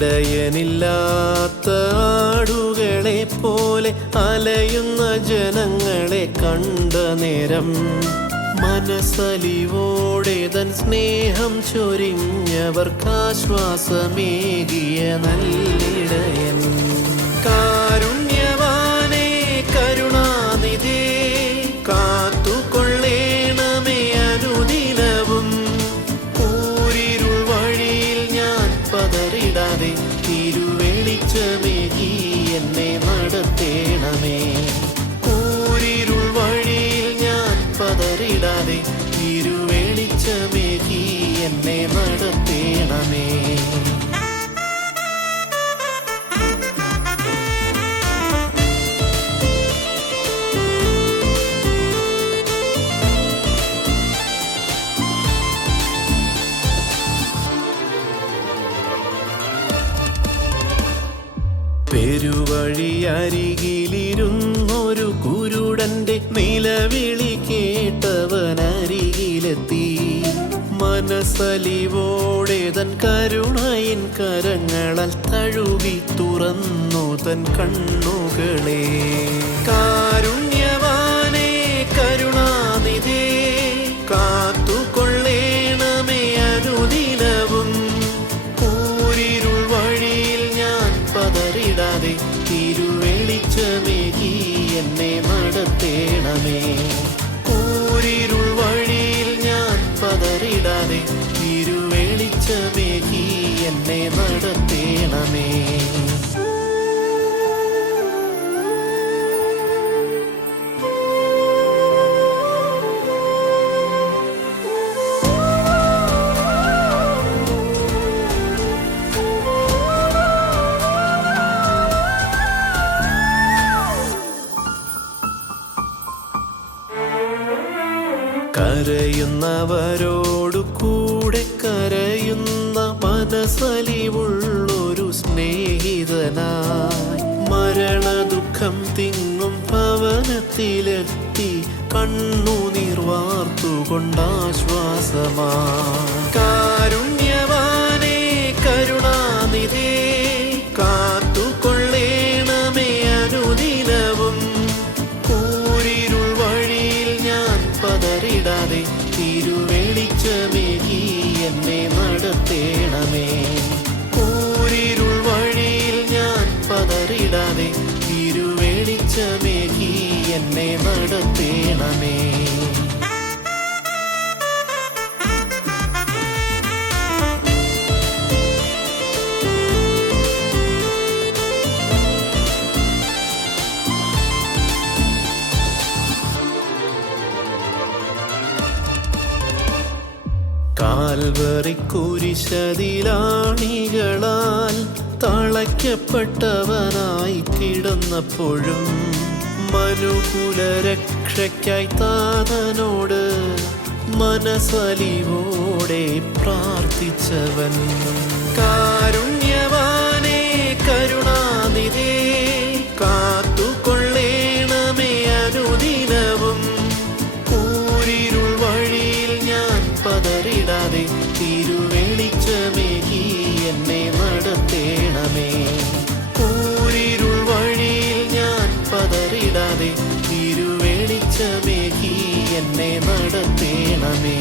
ഇടയനില്ലാത്ത ആടുകളെ പോലെ അലയുന്ന ജനങ്ങളെ കണ്ട നേരം മനസ്സലിവോടെ തൻ സ്നേഹം ചൊരിഞ്ഞവർക്കാശ്വാസമേകിയ നല്ലിടയൻ. കാരുണ്യവാനേ കരുണാനിധേ കാത്തുകൊള്ളേണമേ അനുദിനവും. കൂരിരുൾ വഴിയിൽ ഞാൻ പതറിടാതെ തിരുവെളിച്ചമേകി എന്നെ നടത്തേണമേ. കൂരിരുൾ വഴിയിൽ ഞാൻ പതറിടാതെ തിരുവെളിച്ചമേകി എന്നെ നടത്തേണമേ. പെരുവഴിയരികിലിരുന്നൊരു കുരുടന്റെ നിലവിളി കേട്ടവനരികിലെത്തി. മനസ്സലിവോടെ തൻ കരുണയിൻ കരങ്ങളാൽ തഴുകി തുറന്നു തൻ കണ്ണുകളെ. കാരുണ്യവാനേ കരുണാനിധേ കാത്തുകൊള്ളേണമേ അനുദിനവും. കൂരിരുൾ വഴിയിൽ ഞാൻ പതറിടാതെ തിരുവെളിച്ചമേകി എന്നെ നടത്തേണമേ. കൂരിരുൾ വഴിയിൽ ഞാൻ പതറിടാതെ തിരുവെളിച്ചമേകി എന്നെ നടത്തേണമേ. കരയുന്നവരോടു കൂടെ കരയുന്ന മനസ്സലിവുള്ളൊരു സ്നേഹിതനായി മരണദുഃഖം തിങ്ങും ഭവനത്തിലെത്തി കണ്ണുനീർ വാർത്തുകൊണ്ടാശ്വാസമായി. കാരുണ്യവാനേ കരുണാനിധേ കാത്തുകൊള്ളേണമേ അനുദിനവും. കൂരിരുൾ വഴിയിൽ ഞാൻ പതറിടാതെ തിരുവെളിച്ചമേകി എന്നെ നടത്തേണമേ. കൂരിരുൾ വഴിയിൽ ഞാൻ പതറിടാതെ തിരുവെളിച്ചമേകി എന്നെ നടത്തേണമേ. കാൽവറി കുരിശതിലാണികളാൽ തളയ്ക്കപ്പെട്ടവനായി കിടന്നപ്പോഴും മനുകുലരക്ഷയ്ക്കായി താതനോട് മനസ്സലിവോടെ പ്രാർത്ഥിച്ചവൻ. കാരുണ്യവാനേ കരുണാനിധേ കാത്തുകൊള്ളേണമേ അനുദിനവും. കൂരിരുൾ വഴിയിൽ ഞാൻ പതറിടാതെ തിരുവെളിച്ചമേകി എന്നെ നടത്തേണമേ. കൂരിരുൾ വഴിയിൽ ഞാൻ പതറിടാതെ തിരുവെളിച്ചമേകി എന്നെ നടത്തേണമേ.